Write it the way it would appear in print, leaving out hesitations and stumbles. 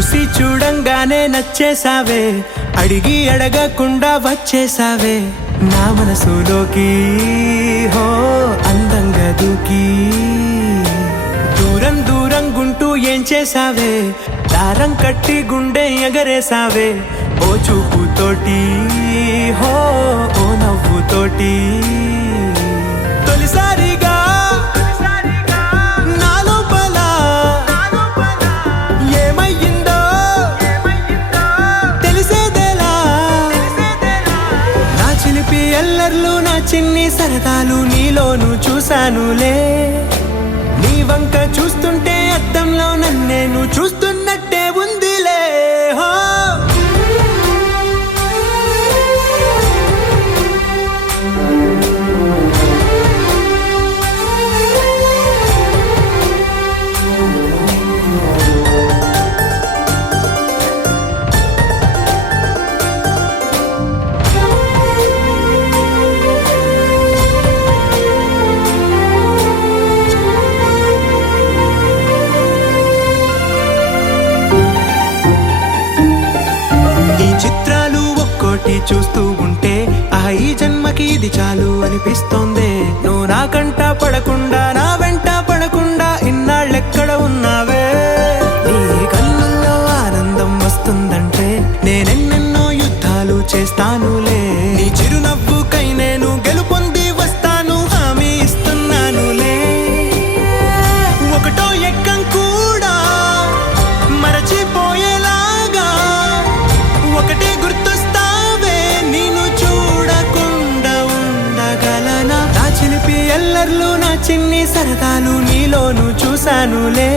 చూసి చూడంగానే నచ్చేసావే, అడిగి అడగకుండా వచ్చేసావే నా మనసులోకి. హో అందంగా దూకి దూరం దూరం గుంటూ ఏం చేసావే, దారం కట్టి గుండె ఎగరేసావే ఓ చూపుతోటి, హో ఓ నవ్వుతోటి. తొలిసారిగా నా లోపల ఏమయ్యిందో తెలిసేదేలా. నా చిలిపి ఎల్లర్లు నా చిన్ని సరదాలు నీలోను చూశానులే. నీ వంక చూస్తుంటే అద్దంలో నన్నేను చూస్తున్నట్టే ఉందిలే. హో చిత్రాలు ఒక్కోటి చూస్తూ ఉంటే ఈ జన్మకి ఇది చాలు అనిపిస్తోందే. నువ్వు నా కంట పడకుండా నా వెంట పడకుండా ఇన్నాళ్ళెక్కడ ఉన్నావే. నీ కళ్ళల్లో ఆనందం వస్తుందంటే నేనెన్నెన్నో యుద్ధాలు చేస్తానులే. నీ చిరునవ్వుకై నేను గెలుపొంది వస్తాను హామీ ఇస్తున్నానులే. ఒకటో ఎక్కం కూడా మరచిపోయేలాగా ఒకటే గుర్తొస్తావే, నేను చూడకుండా ఉండగలనా. నా చిలిపి ఎల్లర్లు నా చిన్ని సరదాలు నీలోను చూశానులే.